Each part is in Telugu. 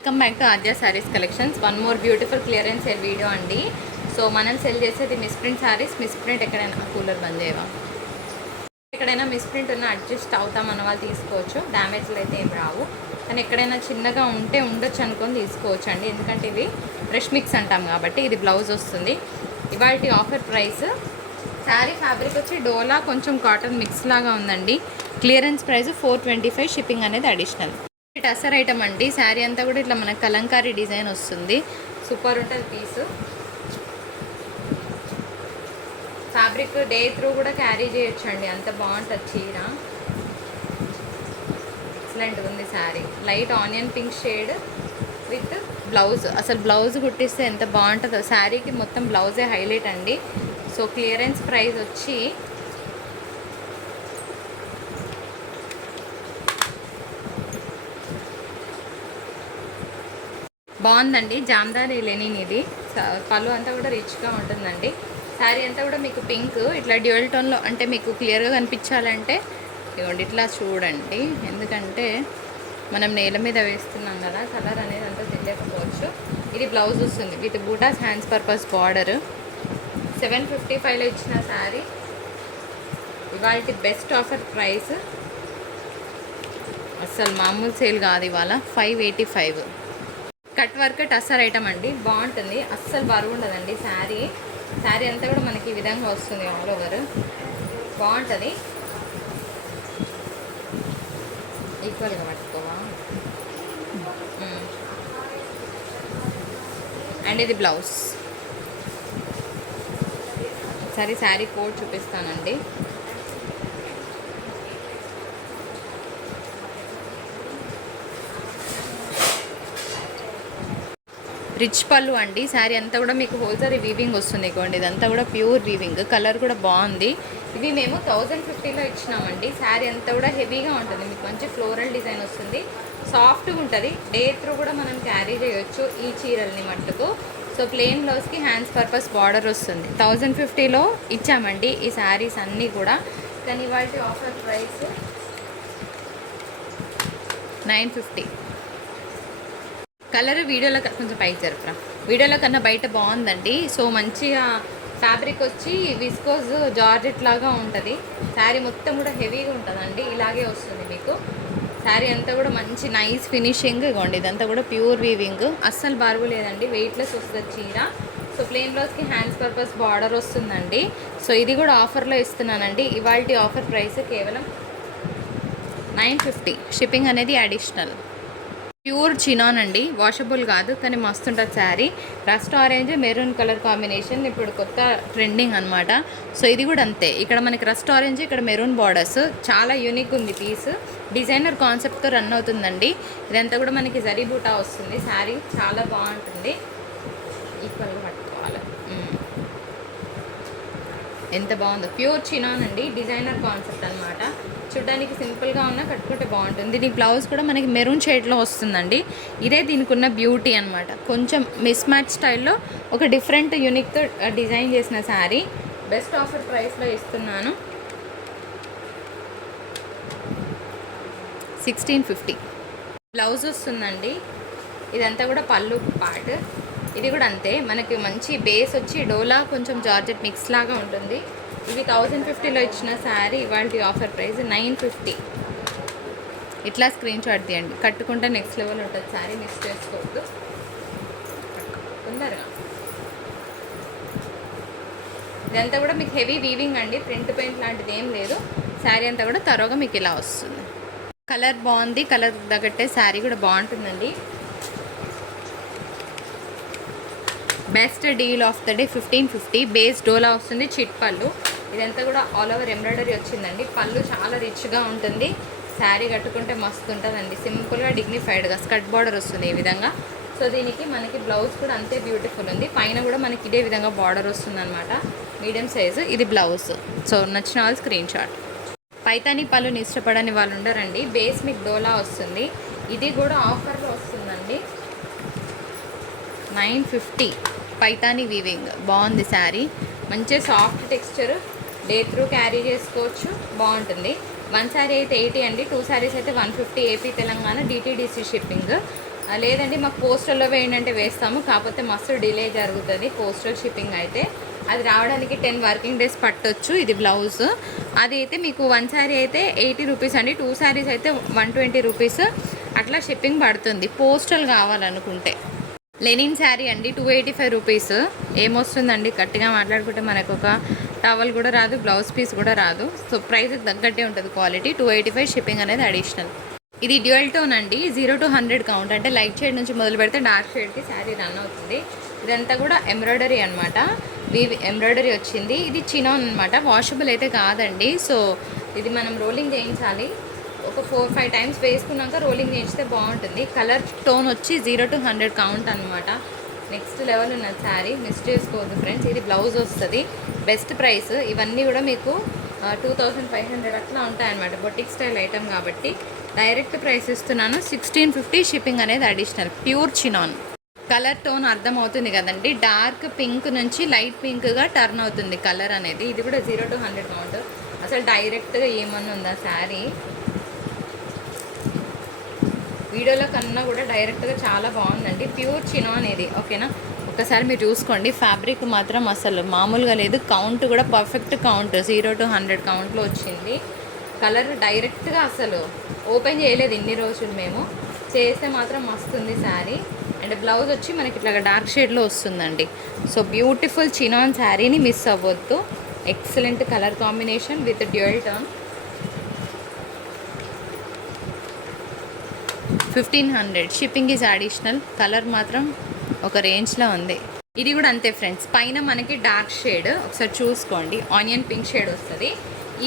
Welcome back to Aadya saris collections. One more beautiful clearance sale video అండి. సో మనం సెల్ చేసేది మిస్ప్రింట్ సారీస్. మిస్ప్రింట్ ఎక్కడైనా కూలర్ బంద్ చేయవా, ఎక్కడైనా మిస్ప్రింట్ ఉన్న అడ్జస్ట్ అవుతాం అన్న వాళ్ళు తీసుకోవచ్చు. డ్యామేజ్లు అయితే ఏం రావు, కానీ ఎక్కడైనా చిన్నగా ఉంటే ఉండొచ్చు అనుకొని తీసుకోవచ్చు అండి. ఎందుకంటే ఇవి ఫ్రెష్ మిక్స్ అంటాం కాబట్టి. ఇది బ్లౌజ్ వస్తుంది. ఇవాళ ఆఫర్ ప్రైస్ శారీ ఫ్యాబ్రిక్ వచ్చి డోలా కొంచెం కాటన్ మిక్స్ లాగా ఉందండి. క్లియరెన్స్ ప్రైస్ 425, షిప్పింగ్ అనేది అడిషనల్. టసర్ ఐటమ్ అండి. శారీ అంతా కూడా ఇట్లా మనకు కలంకారీ డిజైన్ వస్తుంది. సూపర్ ఉంటుంది పీస్. ఫ్యాబ్రిక్ డే త్రూ కూడా క్యారీ చేయొచ్చు అండి, అంత బాగుంటుంది చీర. ఎక్సలెంట్ ఉంది sari. Light onion pink shade with blouse. అసలు బ్లౌజ్ కుట్టిస్తే ఎంత బాగుంటుందో. శారీకి మొత్తం బ్లౌజే హైలైట్ అండి. సో క్లియరెన్స్ ప్రైస్ వచ్చి బాగుందండి. జామ్దారి లెనిన్ ఇది. పళ్ళు అంతా కూడా రిచ్గా ఉంటుందండి. శారీ అంతా కూడా మీకు పింక్ ఇట్లా డ్యూయల్ టోన్లో, అంటే మీకు క్లియర్గా కనిపించాలంటే ఇవ్వండి ఇట్లా చూడండి. ఎందుకంటే మనం నేల మీద వేస్తున్నాం కదా, కలర్ అనేది అంతా తెలియకపోవచ్చు. ఇది బ్లౌజ్ వస్తుంది with butas, hands purpose border. 755లో ఇచ్చిన శారీ ఇవాళ బెస్ట్ ఆఫర్ ప్రైస్. అసలు మామూలు సేల్ కాదు ఇవాళ. 585. కట్ వర్క్ టసర్ ఐటమ్ అండి. బాగుంటుంది, అస్సలు బరువు ఉండదండి. శారీ అంతా కూడా మనకి ఈ విధంగా వస్తుంది. ఆల్ ఓవర్ బాగుంటుంది. ఈక్వల్గా పట్టుకోవా. అండ్ ఇది బ్లౌజ్. సరే శారీ కోడ్ చూపిస్తానండి. రిచ్ పళ్ళు అండి. శారీ అంతా కూడా మీకు హోల్సేల్ వీవింగ్ వస్తుంది. ఇవ్వండి ఇదంతా కూడా ప్యూర్ వీవింగ్. కలర్ కూడా బాగుంది. ఇవి మేము 1050లో ఇచ్చినామండి. శారీ అంతా కూడా హెవీగా ఉంటుంది. మీకు మంచి ఫ్లోరల్ డిజైన్ వస్తుంది. సాఫ్ట్గా ఉంటుంది. డే త్రూ కూడా మనం క్యారీ చేయొచ్చు ఈ చీరల్ని మట్టుకు. సో ప్లెయిన్ బ్లౌజ్కి హ్యాండ్స్ పర్పస్ బార్డర్ వస్తుంది. 1050లో ఇచ్చామండి ఈ శారీస్ అన్నీ కూడా. కానీ వాటి ఆఫర్ ప్రైస్ 950. కలర్ వీడియోలో కొంచెం పైకి జరుపురా. వీడియోలో కన్నా బయట బాగుందండి. సో మంచిగా ఫ్యాబ్రిక్ వచ్చి విస్కోజ్ జార్జెట్ లాగా ఉంటుంది. శారీ మొత్తం కూడా హెవీగా ఉంటుందండి. ఇలాగే వస్తుంది మీకు. శారీ అంతా కూడా మంచి నైస్ ఫినిషింగ్. ఇవ్వండి ఇదంతా కూడా ప్యూర్ వీవింగ్. అస్సలు బరువు లేదండి, వెయిట్లెస్ వస్తుంది చీర. సో ప్లెయిన్ బ్లౌజ్కి హ్యాండ్స్ పర్పస్ బార్డర్ వస్తుందండి. సో ఇది కూడా ఆఫర్లో ఇస్తున్నానండి. ఇవాళ ఆఫర్ ప్రైస్ కేవలం 950, షిప్పింగ్ అనేది అడిషనల్. ప్యూర్ చినాన్ అండి. వాషబుల్ కాదు, కానీ మస్తు ఉంటుంది sari. Rust orange maroon colour combination ఇప్పుడు కొత్త ట్రెండింగ్ అనమాట. సో ఇది కూడా అంతే. ఇక్కడ మనకి రస్ట్ ఆరెంజ్, ఇక్కడ మెరూన్ బార్డర్స్. చాలా యూనిక్ ఉంది పీస్. డిజైనర్ కాన్సెప్ట్తో రన్ అవుతుందండి. ఇదంతా కూడా మనకి జరీ బూటా వస్తుంది. శారీ చాలా బాగుంటుంది. ఈక్వల్గా పట్టుకోవాలి. ఎంత బాగుందో. ప్యూర్ చినాన్ అండి. డిజైనర్ కాన్సెప్ట్ అనమాట. చూడ్డానికి సింపుల్గా ఉన్నా కట్టుకుంటే బాగుంటుంది. దీని బ్లౌజ్ కూడా మనకి మెరూన్ షేడ్లో వస్తుందండి. ఇదే దీనికి ఉన్న బ్యూటీ అనమాట. కొంచెం మిస్ మ్యాచ్ స్టైల్లో ఒక డిఫరెంట్ యూనిక్తో డిజైన్ చేసిన శారీ. బెస్ట్ ఆఫర్ ప్రైస్లో ఇస్తున్నాను. 1650 బ్లౌజ్ వస్తుందండి. ఇదంతా కూడా పళ్ళు పార్ట్. ఇది కూడా అంతే. మనకి మంచి బేస్ వచ్చి డోలా కొంచెం జార్జెట్ మిక్స్ లాగా ఉంటుంది. ఇవి 1050లో ఇచ్చిన శారీ. ఇవాళ ఆఫర్ ప్రైస్ 950. ఇట్లా స్క్రీన్ షాట్ తీయండి. కట్టుకుంటే నెక్స్ట్ లెవెల్ ఉంటుంది శారీ. మిస్ చేసుకోవద్దు తొందరగా. ఇదంతా కూడా మీకు హెవీ వీవింగ్ అండి. ప్రింట్ పెయింట్ లాంటిది ఏం లేదు. శారీ అంతా కూడా తరోగా మీకు ఇలా వస్తుంది. కలర్ బాగుంది. కలర్ తగ్గట్టే శారీ కూడా బాగుంటుందండి. Best deal of the day 1550. Base డోలా వస్తుంది. చిట్ పళ్ళు. ఇదంతా కూడా ఆల్ ఓవర్ ఎంబ్రాయిడరీ వచ్చిందండి. పళ్ళు చాలా రిచ్గా ఉంటుంది. శారీ కట్టుకుంటే మస్తు ఉంటుందండి. సింపుల్గా డిగ్నిఫైడ్గా స్కర్ట్ బార్డర్ వస్తుంది ఈ విధంగా. సో దీనికి మనకి బ్లౌజ్ కూడా అంతే బ్యూటిఫుల్ ఉంది. పైన కూడా మనకి ఇదే విధంగా బార్డర్ వస్తుంది అనమాట. Medium size. ఇది బ్లౌజ్. సో నచ్చిన వాళ్ళు స్క్రీన్ షాట్. పైతాని పళ్ళుని ఇష్టపడని వాళ్ళు ఉండరండి. బేస్ మీకు డోలా వస్తుంది. ఇది కూడా ఆఫర్లో వస్తుందండి. 950. పైతాని వీవింగ్. బాగుంది శారీ. మంచి soft texture. Day through carry చేసుకోవచ్చు. బాగుంటుంది. 1 శారీ అయితే 80 అండి. 2 శారీస్ అయితే 150. AP Telangana DTDC shipping. లేదండి మాకు పోస్టల్లో వేయండి అంటే వేస్తాము, కాకపోతే మస్తు డిలే జరుగుతుంది పోస్టల్ షిప్పింగ్ అయితే. అది రావడానికి 10 వర్కింగ్ డేస్ పట్టొచ్చు. ఇది బ్లౌజ్, అది అయితే మీకు 1 శారీ అయితే 80 రూపీస్ అండి, 2 శారీస్ అయితే 120 రూపీస్ అట్లా షిప్పింగ్ పడుతుంది పోస్టల్ కావాలనుకుంటే. లెనిన్ శారీ అండి 285 రూపీస్. ఏమొస్తుందండి గట్టిగా మాట్లాడుకుంటే మనకు ఒక టవల్ కూడా రాదు, బ్లౌజ్ పీస్ కూడా రాదు. సో ప్రైస్కి తగ్గట్టే ఉంటుంది క్వాలిటీ. 285 షిప్పింగ్ అనేది అడిషనల్. ఇది డ్యూయల్ టోన్ అండి, 0 to 100 కౌంట్. అంటే లైట్ షేడ్ నుంచి మొదలు పెడితే డార్క్ షేడ్కి శారీ రన్ అవుతుంది. ఇదంతా కూడా ఎంబ్రాయిడరీ అనమాట, ఎంబ్రాయిడరీ వచ్చింది. ఇది చినాన్ అనమాట, వాషబుల్ అయితే కాదండి. సో ఇది మనం రోలింగ్ చేయించాలి, ఒక 4-5 టైమ్స్ వేసుకున్నాక రోలింగ్ చేయించితే బాగుంటుంది. కలర్ టోన్ వచ్చి 0 to 100 కౌంట్ అనమాట. నెక్స్ట్ లెవెల్ ఉన్న శారీ మిస్ చేసుకోవద్దు ఫ్రెండ్స్. ఇది బ్లౌజ్ వస్తుంది, బెస్ట్ ప్రైస్. ఇవన్నీ కూడా మీకు 2500 అట్లా ఉంటాయన్నమాట, బొటిక్ స్టైల్ ఐటమ్ కాబట్టి. డైరెక్ట్ ప్రైస్ ఇస్తున్నాను 1650 షిప్పింగ్ అనేది additional. Pure chinon. Colour tone అర్థమవుతుంది కదండి, డార్క్ పింక్ నుంచి లైట్ పింక్గా టర్న్ అవుతుంది కలర్ అనేది. ఇది కూడా 0 to 100 కౌంట్. అసలు డైరెక్ట్గా ఏమన్నా ఉందా శారీ, వీడియోలో కన్నా కూడా డైరెక్ట్గా చాలా బాగుందండి. ప్యూర్ చినాన్ ఇది, ఓకేనా. ఒకసారి మీరు చూసుకోండి, ఫ్యాబ్రిక్ మాత్రం అసలు మామూలుగా లేదు. కౌంట్ కూడా పర్ఫెక్ట్ కౌంట్, 0 to 100 కౌంట్లో వచ్చింది. కలర్ డైరెక్ట్గా అసలు ఓపెన్ చేయలేదు ఇన్ని రోజులు మేము, చేస్తే మాత్రం మస్తుంది శారీ. అండ్ బ్లౌజ్ వచ్చి మనకి ఇట్లా డార్క్ షేడ్లో వస్తుందండి. సో బ్యూటిఫుల్ చినాన్ శారీని మిస్ అవ్వద్దు. Excellent colour combination with dual turn. 1500 shipping is additional. Colour మాత్రం ఒక రేంజ్లో ఉంది. ఇది కూడా అంతే ఫ్రెండ్స్, పైన మనకి డార్క్ షేడ్ ఒకసారి చూసుకోండి, ఆనియన్ పింక్ షేడ్ వస్తుంది.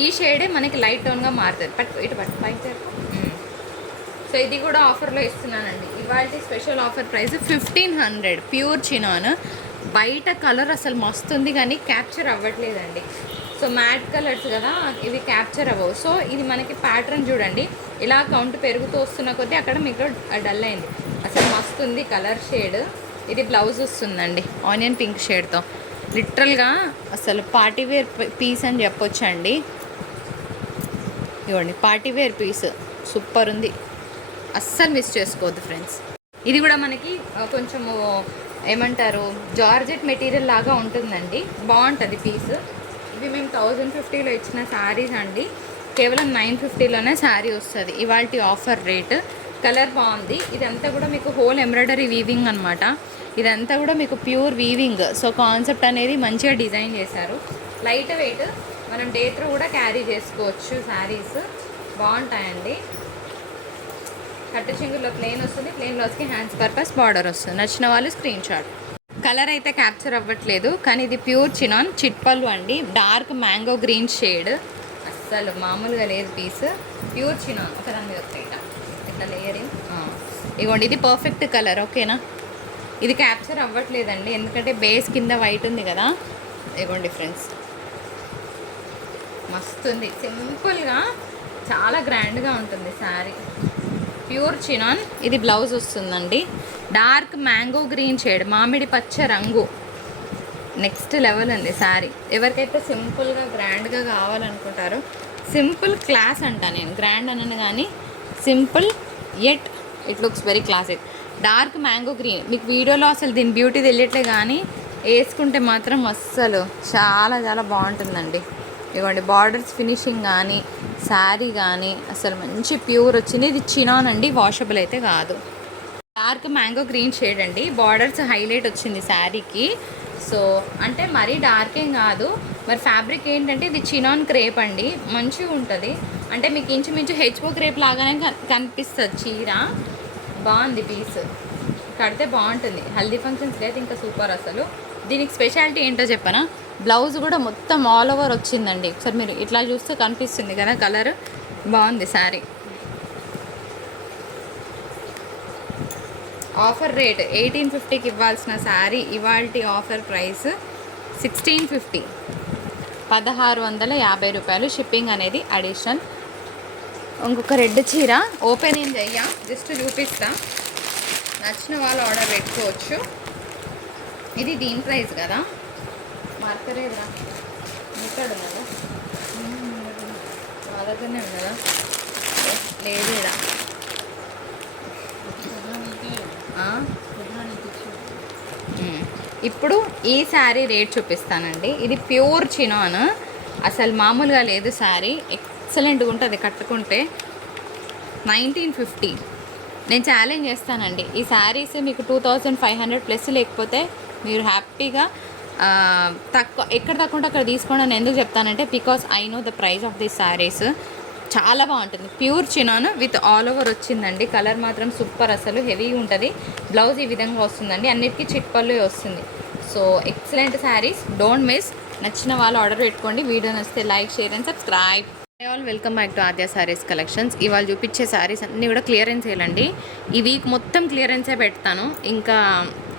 ఈ షేడే మనకి లైట్ టోన్గా మారుతుంది. ఇటు పైకి. సో ఇది కూడా ఆఫర్లో ఇస్తున్నానండి. ఇవాళ special offer price 1500. Pure chinon. బయట కలర్ అసలు మస్తుంది కానీ క్యాప్చర్ అవ్వట్లేదండి. సో మ్యాట్ కలర్స్ కదా, ఇవి క్యాప్చర్ అవ్వవు. సో ఇది మనకి ప్యాటర్న్ చూడండి, ఇలా కౌంట్ పెరుగుతూ వస్తున్న కొద్దీ అక్కడ మీకు డల్ అయింది. అసలు మస్తుంది కలర్ షేడ్. ఇది బ్లౌజ్ వస్తుందండి ఆనియన్ పింక్ షేడ్తో. లిటరల్గా అసలు పార్టీవేర్ పీస్ అని చెప్పొచ్చండి. ఇవ్వండి పార్టీవేర్ పీస్, సూపర్ ఉంది, అస్సలు మిస్ చేసుకోవద్దు ఫ్రెండ్స్. ఇది కూడా మనకి కొంచెము ఏమంటారు, జార్జెట్ మెటీరియల్ లాగా ఉంటుందండి, బాగుంటుంది పీస్. ఇవి మేము 1050లో ఇచ్చిన శారీస్ అండి, కేవలం 950లోనే శారీ వస్తుంది. ఇవాళ ఆఫర్ రేట్. కలర్ బాగుంది. ఇదంతా కూడా మీకు హోల్ ఎంబ్రాయిడరీ వీవింగ్ అనమాట. ఇదంతా కూడా మీకు ప్యూర్ వీవింగ్. సో కాన్సెప్ట్ అనేది మంచిగా డిజైన్ చేశారు. లైట్ వెయిట్, మనం డే త్రూ కూడా క్యారీ చేసుకోవచ్చు. శారీస్ బాగుంటాయండి. కట్టు చింగుల్లో ప్లెయిన్ వస్తుంది, ప్లెయిన్ బ్లౌజ్కి హ్యాండ్స్ పర్పస్ బార్డర్ వస్తుంది. నచ్చిన వాళ్ళు స్క్రీన్ షాట్. కలర్ అయితే క్యాప్చర్ అవ్వట్లేదు కానీ ఇది ప్యూర్ చినాన్, చిట్పల్లు అండి, డార్క్ మ్యాంగో గ్రీన్ షేడ్. అస్సలు మామూలుగా లేదు పీస్. Pure chinon. ఒక దాని మీద వస్తాయి ఇట్లా లేయరింగ్. ఇగోండి ఇది పర్ఫెక్ట్ కలర్, ఓకేనా. ఇది క్యాప్చర్ అవ్వట్లేదండి ఎందుకంటే బేస్ కింద వైట్ ఉంది కదా. ఇగోండి ఫ్రెండ్స్, మస్తుంది, సింపుల్గా చాలా గ్రాండ్గా ఉంటుంది శారీ. Pure chinon. ఇది బ్లౌజ్ వస్తుందండి, డార్క్ మ్యాంగో గ్రీన్ షేడ్, మామిడి పచ్చ రంగు. నెక్స్ట్ లెవెల్ ఉంది శారీ. ఎవరికైతే సింపుల్గా గ్రాండ్గా కావాలనుకుంటారో, సింపుల్ క్లాస్ అంట, నేను గ్రాండ్ అనను కానీ simple at it looks very classic. Dark mango green, మీకు వీడియోలో అసలు దీని బ్యూటీ తెలియట్లే కానీ వేసుకుంటే మాత్రం అస్సలు చాలా చాలా బాగుంటుందండి. ఇవ్వండి బార్డర్స్ ఫినిషింగ్ కానీ శారీ కానీ అసలు మంచి ప్యూర్ వచ్చింది. ఇది చినాన్ అండి, వాషబుల్ అయితే కాదు. డార్క్ మ్యాంగో గ్రీన్ షేడ్ అండి, బార్డర్స్ హైలైట్ వచ్చింది శారీకి. సో అంటే మరీ డార్క్ ఏం కాదు. మరి ఫ్యాబ్రిక్ ఏంటంటే ఇది చినాన్ క్రేప్ అండి, మంచిగా ఉంటుంది. అంటే మీకు ఇంచుమించు హెచ్ఓ క్రేప్ లాగానే కనిపిస్తుంది చీర. బాగుంది పీస్, కడితే బాగుంటుంది. హల్దీ ఫంక్షన్స్ అయితే ఇంకా సూపర్. అసలు దీనికి స్పెషాలిటీ ఏంటో చెప్పనా, బ్లౌజ్ కూడా మొత్తం ఆల్ ఓవర్ వచ్చిందండి. ఒకసారి మీరు ఇట్లా చూస్తే కనిపిస్తుంది కదా కలర్. బాగుంది శారీ. ఆఫర్ రేట్ 1850కి ఇవ్వాల్సిన శారీ ఇవాల్టి ఆఫర్ ప్రైస్ 1650, 1650 రూపాయలు. షిప్పింగ్ అనేది అడిషనల్. ఇంకొక రెడ్ చీర ఓపెన్ ఏం చెయ్యా, జస్ట్ చూపిస్తా. నచ్చిన వాళ్ళు ఆర్డర్ పెట్టుకోవచ్చు. ఇది దీని ప్రైస్ కదా, మార్కరేదా ఇక్కడ ఉన్నదా, మా దగ్గరనే ఉన్నదా, లేదు ఇప్పుడు ఈ శారీ రేట్ చూపిస్తానండి. ఇది ప్యూర్ చినాన్, అసలు మామూలుగా లేదు శారీ, ఎక్సలెంట్గా ఉంటుంది కట్టుకుంటే. 1950. నేను ఛాలెంజ్ చేస్తానండి, ఈ శారీస్ మీకు 2500 ప్లస్ లేకపోతే మీరు హ్యాపీగా తక్కువ ఎక్కడ తక్కువ ఉంటే అక్కడ తీసుకోండి అని ఎందుకు చెప్తానంటే, because I know the price of this saris. చాలా బాగుంటుంది. Pure chinon with all over వచ్చిందండి. కలర్ మాత్రం సూపర్, అసలు హెవీ ఉంటుంది. బ్లౌజ్ ఈ విధంగా వస్తుందండి, అన్నిటికీ చిట్పల్లు వస్తుంది. So excellent saris, don't miss. నచ్చిన వాళ్ళు ఆర్డర్ పెట్టుకోండి. వీడియో నచ్చితే like, share and subscribe. All welcome back to Aadya saris collections. ఇవాళ చూపించే శారీస్ అన్నీ కూడా క్లియరెన్స్ చేయాలండి. ఈ వీక్ మొత్తం క్లియరెన్సే పెడతాను. ఇంకా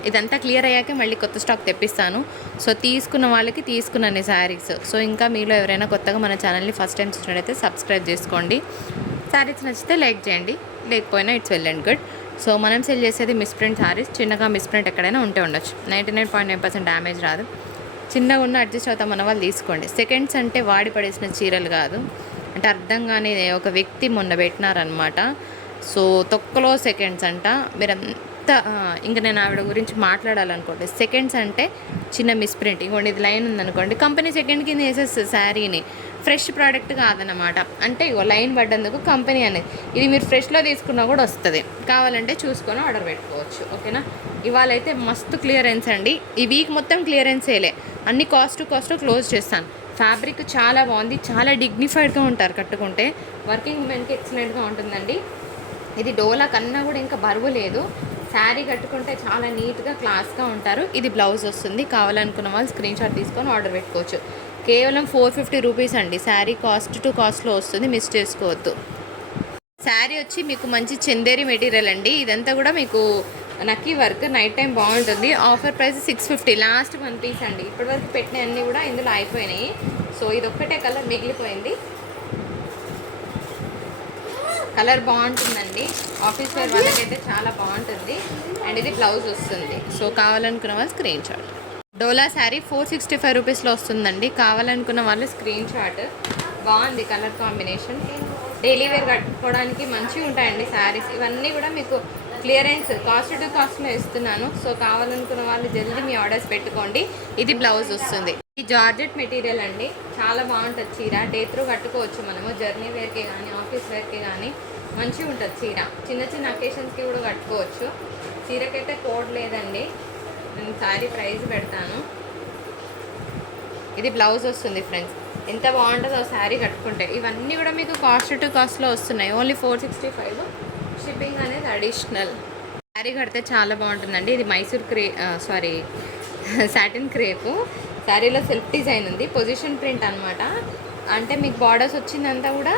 ఇదంతా క్లియర్ అయ్యాకే మళ్ళీ కొత్త స్టాక్ తెప్పిస్తాను. సో తీసుకున్న వాళ్ళకి తీసుకున్నాను శారీస్. సో ఇంకా మీలో ఎవరైనా కొత్తగా మన ఛానల్ని ఫస్ట్ టైం చూసినట్టయితే సబ్స్క్రైబ్ చేసుకోండి. శారీస్ నచ్చితే లైక్ చేయండి, లేకపోయినా it's well and good. So మనం సెల్ చేసేది మిస్ప్రింట్ శారీస్. చిన్నగా మిస్ప్రింట్ ఎక్కడైనా ఉంటే ఉండొచ్చు. 99.9% డ్యామేజ్ రాదు. చిన్నగా ఉన్న అడ్జస్ట్ అవుతాం మన వాళ్ళు తీసుకోండి. సెకండ్స్ అంటే వాడి పడేసిన చీరలు కాదు, అంటే అర్థం కానీ ఒక వ్యక్తి మొన్న పెట్టినారనమాట. సో తొక్కలో సెకండ్స్ అంట. మీరంతా ఇంకా నేను ఆవిడ గురించి మాట్లాడాలనుకోండి. సెకండ్స్ అంటే చిన్న మిస్ప్రింట్. ఇంకోండి ఇది లైన్ ఉందనుకోండి, కంపెనీ సెకండ్ కింద వేసేస్తుంది శారీని. ఫ్రెష్ ప్రోడక్ట్ కాదనమాట. అంటే ఇగో లైన్ పడ్డందుకు కంపెనీ అనేది. ఇది మీరు ఫ్రెష్లో తీసుకున్నా కూడా వస్తుంది. కావాలంటే చూసుకొని ఆర్డర్ పెట్టుకోవచ్చు. ఓకేనా. ఇవాళ అయితే మస్తు క్లియరెన్స్ అండి. ఈ వీక్ మొత్తం క్లియరెన్స్ వేయలే, అన్ని కాస్ట్ క్లోజ్ చేస్తాను. ఫ్యాబ్రిక్ చాలా బాగుంది, చాలా డిగ్నిఫైడ్గా ఉంటారు కట్టుకుంటే. వర్కింగ్ ఉమెన్కి ఎక్సలెంట్గా ఉంటుందండి. ఇది డోలా కన్నా కూడా ఇంకా బరువు లేదు. శారీ కట్టుకుంటే చాలా నీట్గా క్లాస్గా ఉంటారు. ఇది బ్లౌజ్ వస్తుంది. కావాలనుకున్న వాళ్ళు స్క్రీన్ షాట్ తీసుకొని ఆర్డర్ పెట్టుకోవచ్చు. కేవలం 450 రూపీస్ అండి. శారీ కాస్ట్లో వస్తుంది, మిస్ చేసుకోవద్దు. శారీ వచ్చి మీకు మంచి చందేరి మెటీరియల్ అండి. ఇదంతా కూడా మీకు నక్కీ వర్క్, నైట్ టైం బాగుంటుంది. ఆఫర్ ప్రైస్ 650, లాస్ట్ 1 పీస్ అండి. ఇప్పటివరకు పెట్టిన అన్నీ కూడా ఇందులో అయిపోయినాయి. సో ఇది ఒక్కటే కలర్ మిగిలిపోయింది. కలర్ బాగుంటుందండి. ఆఫీస్ వేర్ వాళ్ళకైతే చాలా బాగుంటుంది. అండ్ ఇది బ్లౌజ్ వస్తుంది. సో కావాలనుకున్న వాళ్ళు స్క్రీన్ షాట్. డోలా శారీ 465 రూపీస్లో వస్తుందండి. కావాలనుకున్న వాళ్ళు స్క్రీన్ షాట్. బాగుంది కలర్ కాంబినేషన్. డైలీ వేర్ కట్టుకోవడానికి మంచిగా ఉంటాయండి శారీస్. ఇవన్నీ కూడా మీకు క్లియరెన్స్ కాస్ట్లో ఇస్తున్నాను. సో కావాలనుకున్న వాళ్ళు జల్దీ మీ ఆర్డర్స్ పెట్టుకోండి. ఇది బ్లౌజ్ వస్తుంది. ఈ జార్జెట్ మెటీరియల్ అండి, చాలా బాగుంటుంది చీర. డే త్రూ కట్టుకోవచ్చు మనము. జర్నీ వేర్కి కానీ ఆఫీస్ వేర్కి కానీ మంచిగా ఉంటుంది చీర. చిన్న అకేషన్స్కి కూడా కట్టుకోవచ్చు. చీరకైతే కోడ్ లేదండి. నేను శారీ ప్రైస్ పెడతాను. ఇది బ్లౌజ్ వస్తుంది ఫ్రెండ్స్. ఎంత బాగుంటుందో శారీ కట్టుకుంటే. ఇవన్నీ కూడా మీకు కాస్ట్లో వస్తున్నాయి. ఓన్లీ 465. షిప్పింగ్ అనేది అడిషనల్. శారీ కడితే చాలా బాగుంటుందండి. ఇది మైసూర్ సాటిన్ క్రేపు. శారీలో సెల్ఫ్ డిజైన్ ఉంది, పొజిషన్ ప్రింట్ అనమాట. అంటే మీకు బార్డర్స్ వచ్చిందంతా కూడా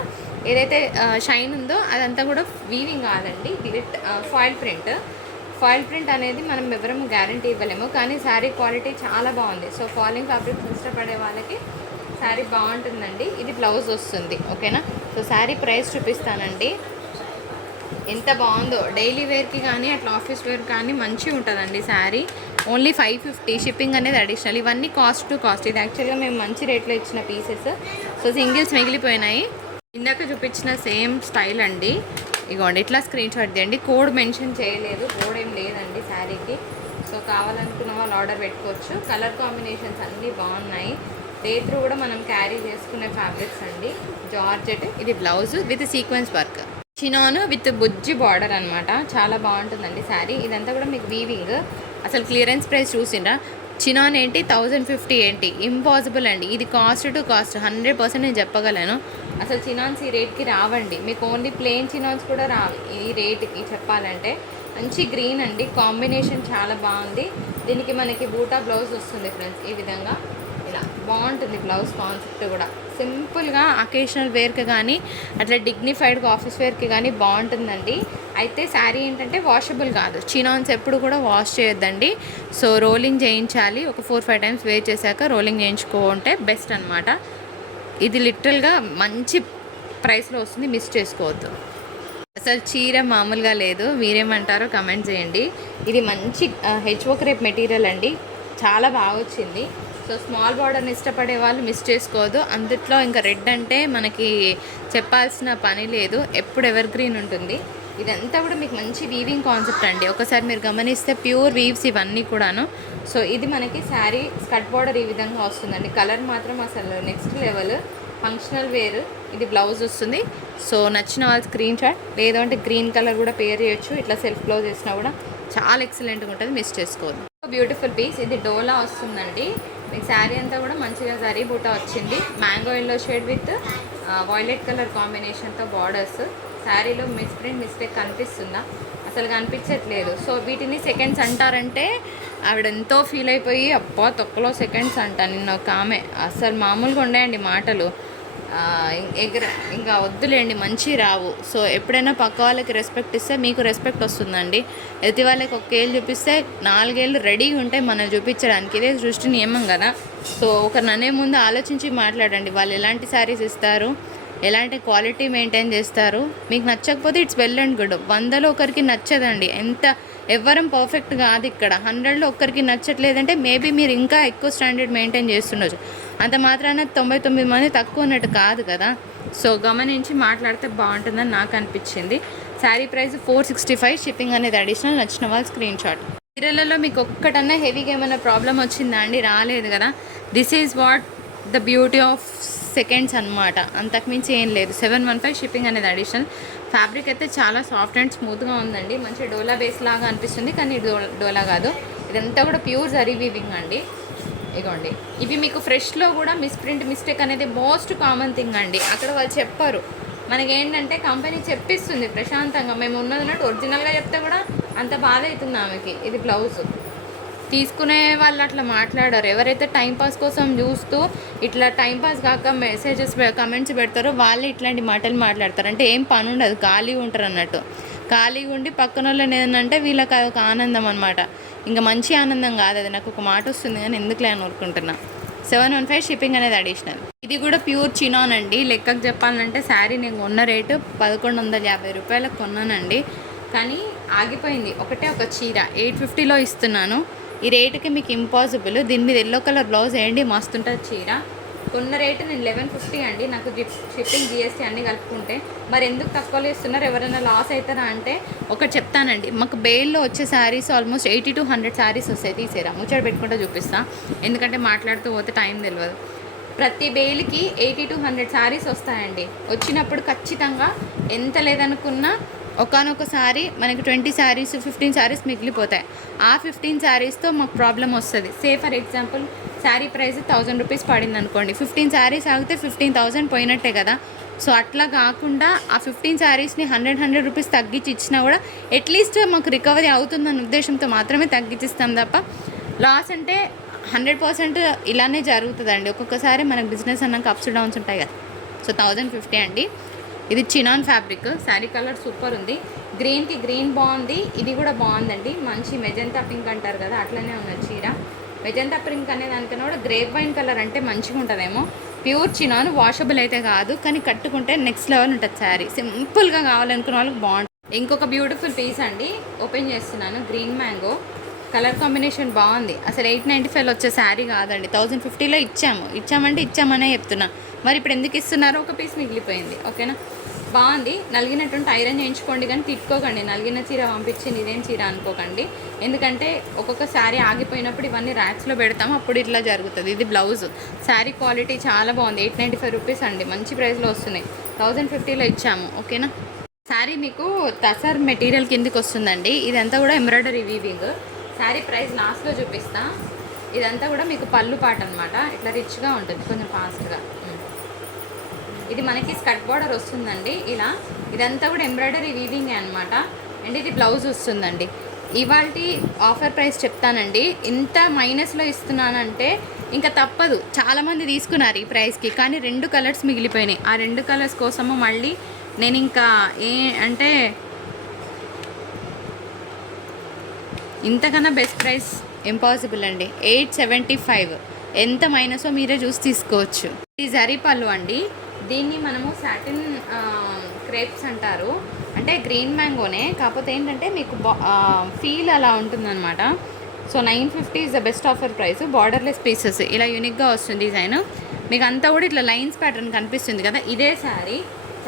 ఏదైతే షైన్ ఉందో అదంతా కూడా వీవింగ్ కాదండి, ఫాయిల్ ప్రింట్ అనేది మనం ఎవరము గ్యారంటీ ఇవ్వలేము. కానీ శారీ క్వాలిటీ చాలా బాగుంది. సో ఫాలింగ్ ఫ్యాబ్రిక్స్ ఇష్టపడే వాళ్ళకి శారీ బాగుంటుందండి. ఇది బ్లౌజ్ వస్తుంది. ఓకేనా. సో శారీ ప్రైస్ చూపిస్తానండి. ఎంత బాగుందో. డైలీ వేర్కి కానీ అట్లా ఆఫీస్ వేర్ కానీ మంచిగా ఉంటుందండి శారీ. ఓన్లీ 550. షిప్పింగ్ అనేది అడిషనల్. ఇవన్నీ కాస్ట్. ఇది యాక్చువల్గా మేము మంచి రేట్లో ఇచ్చిన పీసెస్. So singles మిగిలిపోయినాయి. ఇందాక చూపించిన సేమ్ స్టైల్ అండి. ఇగోండి ఇట్లా స్క్రీన్ షాట్ తీయండి. కోడ్ మెన్షన్ చేయలేదు, కోడ్ ఏం లేదండి శారీకి. సో కావాలనుకున్న వాళ్ళు ఆర్డర్ పెట్టుకోవచ్చు. కలర్ కాంబినేషన్స్ అన్నీ బాగున్నాయి. డే త్రూ కూడా మనం క్యారీ చేసుకునే ఫ్యాబ్రిక్స్ అండి. జార్జెట్. ఇది blouse with sequence work. Chinon with Bujji border అనమాట. చాలా బాగుంటుందండి శారీ. ఇదంతా కూడా మీకు వీవింగ్. అసలు క్లియరెన్స్ ప్రైస్ చూసిండ్రా. చినాన్ ఏంటి 1050 ఏంటి, ఇంపాసిబుల్ అండి. ఇది కాస్ట్ 100% నేను చెప్పగలను. అసలు చినాన్స్ ఈ రేట్కి రావండి. మీకు ఓన్లీ ప్లెయిన్ చినాన్స్ కూడా రావు ఈ రేట్కి చెప్పాలంటే. మంచి గ్రీన్ అండి, కాంబినేషన్ చాలా బాగుంది. దీనికి మనకి బూటా బ్లౌజ్ వస్తుంది ఫ్రెండ్స్. ఈ విధంగా ఇలా బాగుంటుంది బ్లౌజ్ కాన్సెప్ట్ కూడా. సింపుల్గా అకేషనల్ వేర్కి కానీ అట్లా డిగ్నిఫైడ్గా ఆఫీస్ వేర్కి కానీ బాగుంటుందండి. అయితే శారీ ఏంటంటే వాషబుల్ కాదు. చినాన్స్ ఎప్పుడు కూడా వాష్ చేయొద్దండి. సో రోలింగ్ చేయించాలి. ఒక 4-5 టైమ్స్ వేర్ చేశాక రోలింగ్ చేయించుకుంటే బెస్ట్ అనమాట. ఇది లిటరల్గా మంచి ప్రైస్లో వస్తుంది, మిస్ చేసుకోవద్దు. అసలు చీర మామూలుగా లేదు. మీరేమంటారో కమెంట్ చేయండి. ఇది మంచి హెచ్ఓ క్రేప్ మెటీరియల్ అండి, చాలా బాగా వచ్చింది. సో స్మాల్ బార్డర్ని ఇష్టపడే వాళ్ళు మిస్ చేసుకోవద్దు. అందుట్లో ఇంకా రెడ్ అంటే మనకి చెప్పాల్సిన పని లేదు, ఎప్పుడు ఎవర్ గ్రీన్ ఉంటుంది. ఇదంతా కూడా మీకు మంచి వీవింగ్ కాన్సెప్ట్ అండి. ఒకసారి మీరు గమనిస్తే ప్యూర్ వీవ్స్ ఇవన్నీ కూడాను. సో ఇది మనకి శారీ స్కర్ట్ బార్డర్ ఈ విధంగా వస్తుందండి. కలర్ మాత్రం అసలు నెక్స్ట్ లెవెల్, ఫంక్షనల్ వేర్. ఇది బ్లౌజ్ వస్తుంది. సో నచ్చిన వాళ్ళు స్క్రీన్ షాట్, లేదంటే గ్రీన్ కలర్ కూడా పేర్ చేయొచ్చు. ఇట్లా సెల్ఫ్ బ్లౌజ్ వేసినా కూడా చాలా ఎక్సలెంట్గా ఉంటుంది, మిస్ చేసుకోవద్దు. Beautiful piece. ఇది డోలా వస్తుందండి. మీకు శారీ అంతా కూడా మంచిగా జరీ బూటా వచ్చింది. Mango yellow shade with violet colour కాంబినేషన్తో బార్డర్స్. శారీలో మిస్టేక్ కనిపిస్తుందా? అసలు కనిపించట్లేదు. సో వీటిని సెకండ్స్ అంటారంటే ఆవిడ ఎంతో ఫీల్ అయిపోయి, అబ్బా తొక్కలో సెకండ్స్ అంట నిన్న ఒక ఆమె. అసలు మామూలుగా ఉండేయండి మాటలు. ఇంకా వద్దులేండి, మంచి రావు. సో ఎప్పుడైనా పక్క వాళ్ళకి రెస్పెక్ట్ ఇస్తే మీకు రెస్పెక్ట్ వస్తుందండి. ఎదుటి వాళ్ళకి ఒక ఏళ్ళు చూపిస్తే 4 ఏళ్ళు రెడీగా ఉంటాయి మనల్ని చూపించడానికి. ఇదే సృష్టి నియమం కదా. సో ఒకరిని అనే ముందు ఆలోచించి మాట్లాడండి. వాళ్ళు ఎలాంటి శారీస్ ఇస్తారు, ఎలాంటి క్వాలిటీ మెయింటైన్ చేస్తారు. మీకు నచ్చకపోతే ఇట్స్ వెల్ అండ్ గుడ్. 100లో ఒకరికి నచ్చదండి. ఎవ్వరం పర్ఫెక్ట్ కాదు ఇక్కడ. 100లో ఒక్కరికి నచ్చట్లేదంటే మేబీ మీరు ఇంకా ఎక్కువ స్టాండర్డ్ మెయింటైన్ చేస్తుండొచ్చు. అంత మాత్రాన 99 మంది తక్కువ ఉన్నట్టు కాదు కదా. సో గమనించి మాట్లాడితే బాగుంటుందని నాకు అనిపించింది. శారీ ప్రైస్ 465, షిప్పింగ్ అనేది అడిషనల్. నచ్చిన వాళ్ళు స్క్రీన్ షాట్. చీరలలో మీకు ఒక్కటన్నా హెవీగా ఏమైనా ప్రాబ్లం వచ్చిందా అండి? రాలేదు కదా. This is what the beauty of seconds అనమాట. అంతకుమించి ఏం లేదు. 715, షిప్పింగ్ అనేది అడిషనల్. ఫ్యాబ్రిక్ అయితే చాలా సాఫ్ట్ అండ్ స్మూత్గా ఉందండి. మంచి డోలా బేస్ లాగా అనిపిస్తుంది, కానీ డోలా కాదు. ఇదంతా కూడా ప్యూర్ జరీ వీవింగ్ అండి. ఇగోండి, ఇవి మీకు ఫ్రెష్లో కూడా మిస్టేక్ అనేది మోస్ట్ కామన్ థింగ్ అండి. అక్కడ వాళ్ళు చెప్పారు, మనకేంటంటే కంపెనీ చెప్పిస్తుంది ప్రశాంతంగా. మేము ఉన్నదిన్నట్టు ఒరిజినల్గా చెప్తే కూడా అంత బాధ అవుతుంది ఆమెకి. ఇది బ్లౌజ్ తీసుకునే వాళ్ళు అట్లా మాట్లాడారు. ఎవరైతే టైంపాస్ కోసం చూస్తూ ఇట్లా టైంపాస్ కాక మెసేజెస్ కమెంట్స్ పెడతారో వాళ్ళే ఇట్లాంటి మాటలు మాట్లాడతారు. అంటే ఏం పని ఉండదు, ఖాళీగా ఉంటారు అన్నట్టు. ఖాళీగా ఉండి పక్కన వాళ్ళని ఏంటంటే వీళ్ళకి అదొక ఆనందం అనమాట. ఇంకా మంచి ఆనందం కాదు అది. నాకు ఒక మాట వస్తుంది కానీ ఎందుకులే అని ఊరుకుంటున్నా. 715, షిప్పింగ్ అనేది అడిషనల్. ఇది కూడా ప్యూర్ చినాన్ అండి. లెక్కకు చెప్పాలంటే శారీ నేను కొన్న రేటు 1150 రూపాయలకు కొన్నానండి. కానీ ఆగిపోయింది. ఒకటే ఒక చీర 850లో ఇస్తున్నాను. ఈ రేటుకి మీకు ఇంపాసిబుల్. దీని మీద ఎల్లో కలర్ బ్లౌజ్ వేయండి, మస్తుంటుంది చీర. కొన్న రేటు నేను 1150 అండి. నాకు షిప్పింగ్ జిఎస్టీ అన్నీ కలుపుకుంటే. మరి ఎందుకు తక్కువలో ఇస్తున్నారు? ఎవరైనా లాస్ అవుతారా అంటే ఒకటి చెప్తానండి. మాకు బెయిల్లో వచ్చే శారీస్ ఆల్మోస్ట్ 80 to 100 శారీస్ వస్తాయి. తీసేరా ముచ్చట పెట్టుకుంటూ చూపిస్తా, ఎందుకంటే మాట్లాడుతూ పోతే టైం తెలియదు. ప్రతి బెయిల్కి 80 to 100 శారీస్ వస్తాయండి. వచ్చినప్పుడు ఖచ్చితంగా ఎంత లేదనుకున్నా ఒకనొకసారి మనకి 20 శారీస్ 15 శారీస్ మిగిలిపోతాయి. ఆ 15 శారీస్తో మాకు ప్రాబ్లం వస్తుంది. Say for example sari price 1000 rupees పడింది అనుకోండి. 15 శారీస్ ఆగితే 15,000 పోయినట్టే కదా. సో అట్లా కాకుండా ఆ 15 శారీస్ని 100 రూపీస్ తగ్గించి ఇచ్చినా కూడా అట్లీస్ట్ మాకు రికవరీ అవుతుందన్న ఉద్దేశంతో మాత్రమే తగ్గించిస్తాం తప్ప లాస్ అంటే 100% ఇలానే జరుగుతుందండి. ఒక్కొక్కసారి మనకు బిజినెస్ అన్నాక అప్స్ డౌన్స్ ఉంటాయి కదా. సో 1050 అండి. ఇది chinon fabric. Sari colour super ఉంది. గ్రీన్కి గ్రీన్ బాగుంది. ఇది కూడా బాగుందండి. మంచి మెజంతా పింక్ అంటారు కదా, అట్లనే ఉన్న చీర. మెజంతా పింక్ అనే దానికన్నా కూడా గ్రేప్ వైన్ కలర్ అంటే మంచిగా ఉంటుందేమో. ప్యూర్ చినాన్, వాషబుల్ అయితే కాదు, కానీ కట్టుకుంటే నెక్స్ట్ లెవెల్ ఉంటుంది శారీ. సింపుల్గా కావాలనుకున్న వాళ్ళకి బాగుంటుంది. ఇంకొక బ్యూటిఫుల్ పీస్ అండి, ఓపెన్ చేస్తున్నాను. గ్రీన్ మ్యాంగో కలర్ కాంబినేషన్ బాగుంది. అసలు 895లో వచ్చే శారీ కాదండి. 1050లో ఇచ్చామనే చెప్తున్నా. మరి ఇప్పుడు ఎందుకు ఇస్తున్నారో ఒక పీస్ మిగిలిపోయింది. ఓకేనా, బాగుంది. నలిగినట్టుంటే ఐరన్ చేయించుకోండి, కానీ తిట్టుకోకండి. నలిగిన చీర పంపించింది ఇదేం చీర అనుకోకండి. ఎందుకంటే ఒక్కొక్క శారీ ఆగిపోయినప్పుడు ఇవన్నీ ర్యాక్స్లో పెడతాము, అప్పుడు ఇట్లా జరుగుతుంది. ఇది బ్లౌజ్. శారీ క్వాలిటీ చాలా బాగుంది. 895 రూపీస్ అండి. మంచి ప్రైస్లో వస్తున్నాయి. 1050లో ఇచ్చాము. ఓకేనా, శారీ మీకు టసర్ మెటీరియల్ కిందకి వస్తుందండి. ఇదంతా కూడా ఎంబ్రాయిడరీ వీవింగ్. శారీ ప్రైస్ లాస్ట్లో చూపిస్తా. ఇదంతా కూడా మీకు పళ్ళు పాట అనమాట. ఇట్లా రిచ్గా ఉంటుంది, కొంచెం ఫాస్ట్గా. ఇది మనకి స్కర్ట్ బార్డర్ వస్తుందండి ఇలా. ఇదంతా కూడా ఎంబ్రాయిడరీ వీవింగే అనమాట. అండ్ ఇది బ్లౌజ్ వస్తుందండి. ఇవాళ ఆఫర్ ప్రైస్ చెప్తానండి. ఇంత మైనస్లో ఇస్తున్నానంటే ఇంకా తప్పదు. చాలామంది తీసుకున్నారు ఈ ప్రైస్కి, కానీ 2 కలర్స్ మిగిలిపోయినాయి. ఆ 2 కలర్స్ కోసము మళ్ళీ నేను ఇంకా అంటే ఇంతకన్నా బెస్ట్ ప్రైస్ ఇంపాసిబుల్ అండి. 875. ఎంత మైనసో మీరే చూసి తీసుకోవచ్చు. ఇది జరీ పళ్ళు అండి. దీన్ని మనము సాటిన్ క్రేప్స్ అంటారు. అంటే గ్రీన్ మ్యాంగోనే, కాకపోతే ఏంటంటే మీకు ఫీల్ అలా ఉంటుందన్నమాట. So 950 is the best offer price. Borderless pieces ఇలా యూనిక్గా వస్తుంది డిజైన్. మీకు అంతా కూడా ఇట్లా లైన్స్ ప్యాటర్న్ కనిపిస్తుంది కదా. ఇదే శారీ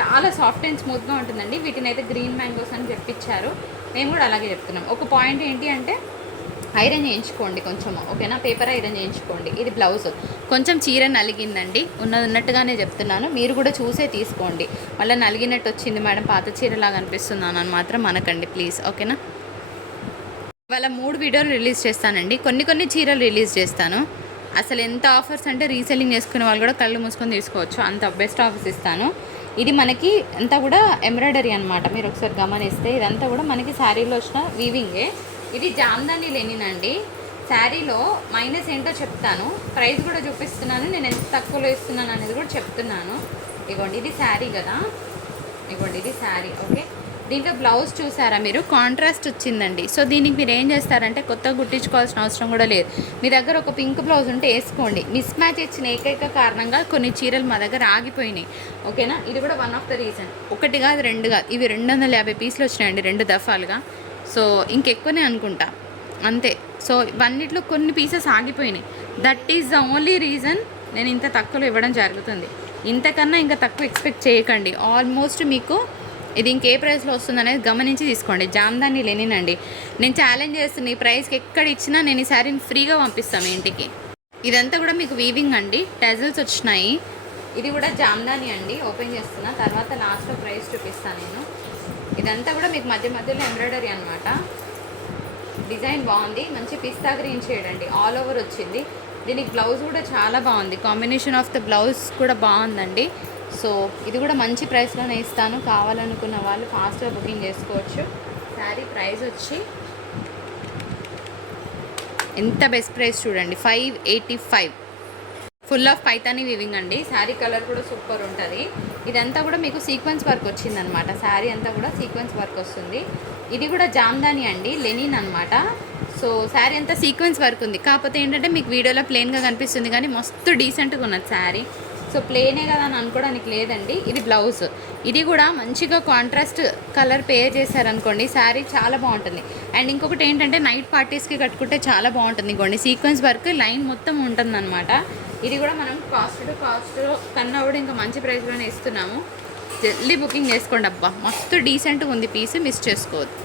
చాలా సాఫ్ట్ అండ్ స్మూత్గా ఉంటుందండి. వీటిని అయితే గ్రీన్ మ్యాంగోస్ అని చెప్పించారు, మేము కూడా అలాగే చెప్తున్నాం. ఒక పాయింట్ ఏంటి అంటే ఐరన్ చేయించుకోండి కొంచెం, ఓకేనా, పేపర్ ఐరన్ చేయించుకోండి. ఇది బ్లౌజ్ కొంచెం చీర నలిగిందండి, ఉన్నట్టుగానే చెప్తున్నాను, మీరు కూడా చూసే తీసుకోండి. మళ్ళీ నలిగినట్టు వచ్చింది మేడం, పాత చీరలాగా అనిపిస్తున్నాను అని మాత్రం అనకండి ప్లీజ్, ఓకేనా. ఇవాళ 3 వీడియోలు రిలీజ్ చేస్తానండి, కొన్ని చీరలు రిలీజ్ చేస్తాను. అసలు ఎంత ఆఫర్స్ అంటే రీసెల్లింగ్ చేసుకునే వాళ్ళు కూడా కళ్ళు మూసుకొని తీసుకోవచ్చు, అంత బెస్ట్ ఆఫర్స్ ఇస్తాను. ఇది మనకి అంతా కూడా ఎంబ్రాయిడరీ అనమాట, మీరు ఒకసారి గమనిస్తే ఇదంతా కూడా మనకి శారీలో వచ్చిన వీవింగే. ఇది జామ్దాని లెనిన్. శారీలో మైనస్ ఏంటో చెప్తాను, ప్రైస్ కూడా చూపిస్తున్నాను, నేను ఎంత తక్కువలో ఇస్తున్నాను అనేది కూడా చెప్తున్నాను. ఇగోండి ఇది శారీ కదా, ఇగోండి ఇది శారీ, ఓకే. దీంట్లో బ్లౌజ్ చూసారా మీరు, కాంట్రాస్ట్ వచ్చిందండి. సో దీనికి మీరు ఏం చేస్తారంటే కొత్తగా కుట్టించుకోవాల్సిన అవసరం కూడా లేదు. మీ దగ్గర ఒక పింక్ బ్లౌజ్ ఉంటే వేసుకోండి. మిస్ మ్యాచ్ ఇచ్చిన ఏకైక కారణంగా కొన్ని చీరలు మా దగ్గర ఆగిపోయినాయి, ఓకేనా. ఇది కూడా వన్ ఆఫ్ ద రీజన్. ఒకటి కాదు, 2 కాదు, ఇవి 250 పీసులు వచ్చినాయండి 2 దఫాలుగా. సో ఇంకెక్కువనే అనుకుంటా, అంతే. సో ఇవన్నిట్లో కొన్ని పీసెస్ ఆగిపోయినాయి. That is the only reason నేను ఇంత తక్కువలో ఇవ్వడం జరుగుతుంది. ఇంతకన్నా ఇంకా తక్కువ ఎక్స్పెక్ట్ చేయకండి. ఆల్మోస్ట్ మీకు ఇది ఇంకే ప్రైస్లో వస్తుందనేది గమనించి తీసుకోండి. జామ్దాని లెనిన్ అండి. నేను ఛాలెంజ్ చేస్తున్న ఈ ప్రైస్కి ఎక్కడ ఇచ్చినా నేను ఈ శారీని ఫ్రీగా పంపిస్తాను ఇంటికి. ఇదంతా కూడా మీకు వీవింగ్ అండి, టెజల్స్ వచ్చినాయి. ఇది కూడా జామ్దాని అండి, ఓపెన్ చేస్తున్నా, తర్వాత లాస్ట్లో ప్రైస్ చూపిస్తాను నేను. ఇదంతా కూడా మీకు మధ్యలో ఎంబ్రాయిడరీ అనమాట. డిజైన్ బాగుంది, మంచి పిస్తా గ్రీన్ షేడ్ అండి, ఆల్ ఓవర్ వచ్చింది. దీనికి బ్లౌజ్ కూడా చాలా బాగుంది, కాంబినేషన్ ఆఫ్ ద బ్లౌజ్ కూడా బాగుందండి. సో ఇది కూడా మంచి ప్రైస్లోనే ఇస్తాను, కావాలనుకున్న వాళ్ళు ఫాస్ట్గా బుకింగ్ చేసుకోవచ్చు. శారీ ప్రైస్ వచ్చి ఎంత బెస్ట్ ప్రైస్ చూడండి, 585. ఫుల్ ఆఫ్ పైతానీ వీవింగ్ అండి. శారీ కలర్ కూడా సూపర్ ఉంటుంది. ఇదంతా కూడా మీకు సీక్వెన్స్ వర్క్ వచ్చిందనమాట, శారీ అంతా కూడా సీక్వెన్స్ వర్క్ వస్తుంది. ఇది కూడా జామ్దాని అండి, లెనిన్ అనమాట. సో శారీ అంతా సీక్వెన్స్ వర్క్ ఉంది, కాకపోతే ఏంటంటే మీకు వీడియోలో ప్లెయిన్గా కనిపిస్తుంది కానీ మస్తు డీసెంట్గా ఉన్నది శారీ. సో ప్లేనే కదా అని అనుకోవడానికి లేదండి. ఇది బ్లౌజ్, ఇది కూడా మంచిగా కాంట్రాస్ట్ కలర్ పేర్ చేశారనుకోండి శారీ చాలా బాగుంటుంది. అండ్ ఇంకొకటి ఏంటంటే నైట్ పార్టీస్కి కట్టుకుంటే చాలా బాగుంటుంది. ఇంకోండి సీక్వెన్స్ వర్క్ లైన్ మొత్తం ఉంటుందన్నమాట. ఇది కూడా మనం కాస్ట్ కన్నా కూడా ఇంకా మంచి ప్రైస్లోనే ఇస్తున్నాము. జల్దీ బుకింగ్ చేసుకోండి అబ్బా, మస్తు డీసెంట్గా ఉంది పీస్, మిస్ చేసుకోవద్దు.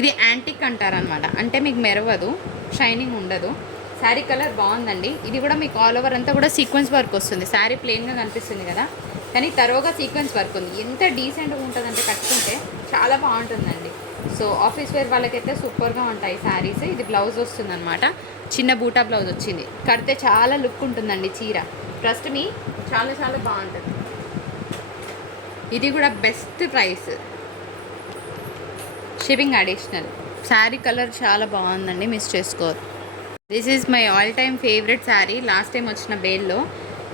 ఇది యాంటిక్ అంటారనమాట, అంటే మీకు మెరవదు, షైనింగ్ ఉండదు. శారీ కలర్ బాగుందండి. ఇది కూడా మీకు ఆల్ ఓవర్ అంతా కూడా సీక్వెన్స్ వర్క్ వస్తుంది. శారీ ప్లెయిన్గా కనిపిస్తుంది కదా, కానీ తరోగా సీక్వెన్స్ వర్క్ ఉంది. ఎంత డీసెంట్గా ఉంటుందంటే కట్టుకుంటే చాలా బాగుంటుందండి. సో ఆఫీస్ వేర్ వాళ్ళకైతే సూపర్గా ఉంటాయి శారీస్. ఇది బ్లౌజ్ వస్తుందన్నమాట, చిన్న బూటా బ్లౌజ్ వచ్చింది. కడితే చాలా లుక్ ఉంటుందండి చీర, ట్రస్ట్ మీ, చాలా చాలా బాగుంటుంది. ఇది కూడా best price, shipping additional. Sari colour చాలా బాగుందండి, మిస్ చేసుకోవద్దు. This is my all time favourite sari. Last time వచ్చిన బేల్లో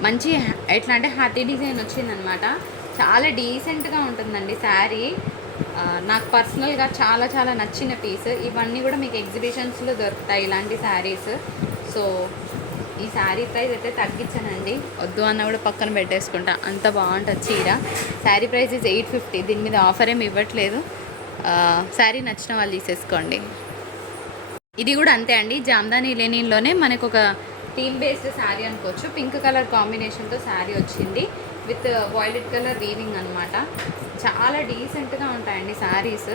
మంచి ఎట్లా అంటే హార్టీ డిజైన్ వచ్చిందనమాట, చాలా డీసెంట్గా ఉంటుందండి శారీ. నాకు పర్సనల్గా చాలా చాలా నచ్చిన పీస్. ఇవన్నీ కూడా మీకు ఎగ్జిబిషన్స్లో దొరుకుతాయి ఇలాంటి శారీస్. సో ఈ శారీ ప్రైస్ అయితే తగ్గించానండి, వద్దు అన్న కూడా పక్కన పెట్టేసుకుంటా, అంత బాగుంటుంది చీర. శారీ ప్రైస్ ఈజ్ 850, దీని మీద ఆఫర్ ఏమి ఇవ్వట్లేదు. శారీ నచ్చిన వాళ్ళు తీసేసుకోండి. ఇది కూడా అంతే అండి, జామ్దాని లెనిన్లోనే మనకు ఒక థీమ్ బేస్డ్ శారీ అనుకోవచ్చు. పింక్ కలర్ కాంబినేషన్తో శారీ వచ్చింది విత్ వాయిలెట్ కలర్ వీవింగ్ అనమాట. చాలా డీసెంట్గా ఉంటాయండి శారీస్.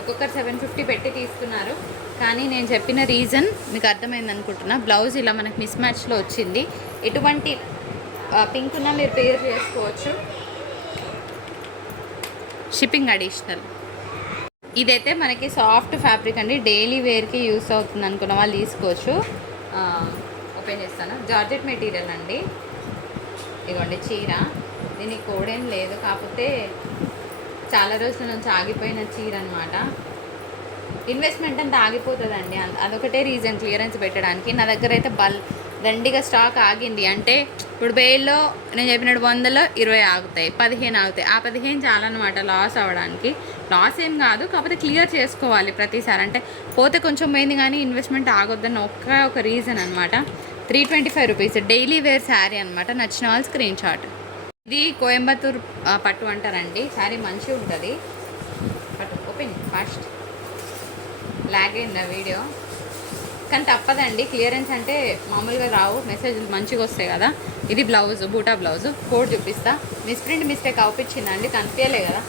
ఒక్కొక్కరు 750 పెట్టి తీసుకున్నారు, కానీ నేను చెప్పిన రీజన్ మీకు అర్థమైంది అనుకుంటున్నా. బ్లౌజ్ ఇలా మనకు మిస్ మ్యాచ్లో వచ్చింది. ఎటువంటి పింక్ ఉన్నా మీరు పేర్ చేసుకోవచ్చు, షిప్పింగ్ అడిషనల్. ఇదైతే మనకి సాఫ్ట్ ఫ్యాబ్రిక్ అండి, డైలీ వేర్కి యూస్ అవుతుంది అనుకున్న వాళ్ళు తీసుకోవచ్చు. ఓపెన్ చేస్తాను, జార్జెట్ మెటీరియల్ అండి. ఇదిగోండి చీర, దీనికి కోడేం లేదు, కాకపోతే చాలా రోజుల నుంచి ఆగిపోయిన చీర అనమాట. ఇన్వెస్ట్మెంట్ అంతా ఆగిపోతుందండి, అదొకటే రీజన్ క్లియరెన్స్ పెట్టడానికి. నా దగ్గర అయితే దండిగా స్టాక్ ఆగింది. అంటే ఇప్పుడు బేల్లో నేను చెప్పినట్టు 100లో 20 ఆగుతాయి, 15 ఆగుతాయి. ఆ 15 చాలన్నమాట లాస్ అవ్వడానికి. లాస్ ఏం కాదు, కాకపోతే క్లియర్ చేసుకోవాలి ప్రతిసారి. అంటే పోతే కొంచెం పోయింది కానీ ఇన్వెస్ట్మెంట్ ఆగొద్దని ఒక రీజన్ అనమాట. 325 రూపీస్ డైలీ వేర్ శారీ అనమాట. నచ్చిన వాళ్ళు స్క్రీన్ షాట్. ఇది కోయంబత్తూర్ పట్టు అంటారండి. శారీ మంచిగా ఉంటుంది. పట్టు ఓపెన్ ఫాస్ట్, లాగ్ అయిందా వీడియో? కానీ తప్పదండి, క్లియరెన్స్ అంటే మామూలుగా రావు, మెసేజ్లు మంచిగా వస్తాయి కదా. ఇది బ్లౌజ్, బూటా బ్లౌజ్, కోడ్ చూపిస్తా. మిస్ప్రింట్ మిస్టేక్ అవుపించిందండి, కనిపించలే కదా.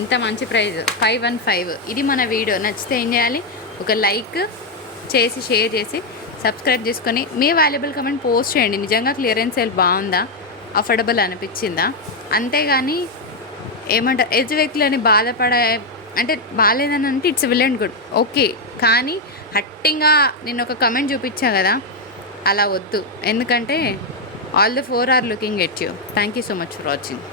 ఇంత మంచి ప్రైస్ 515. ఇది మన వీడియో నచ్చితే ఏం చేయాలి, ఒక లైక్ చేసి షేర్ చేసి సబ్స్క్రైబ్ చేసుకొని మీ వాల్యుబుల్ కమెంట్ పోస్ట్ చేయండి. నిజంగా క్లియరెన్స్ సేల్ బాగుందా, అఫోర్డబుల్ అనిపించిందా. అంతేగాని ఏమంటారు ఎజ్ వ్యక్తులని బాధపడే అంటే బాగాలేదని అంటే it's will and good okay, కానీ హట్టింగ్గా నేను ఒక కమెంట్ చూపించా కదా, అలా వద్దు. ఎందుకంటే all the 4 are looking at you. Thank you so much for watching.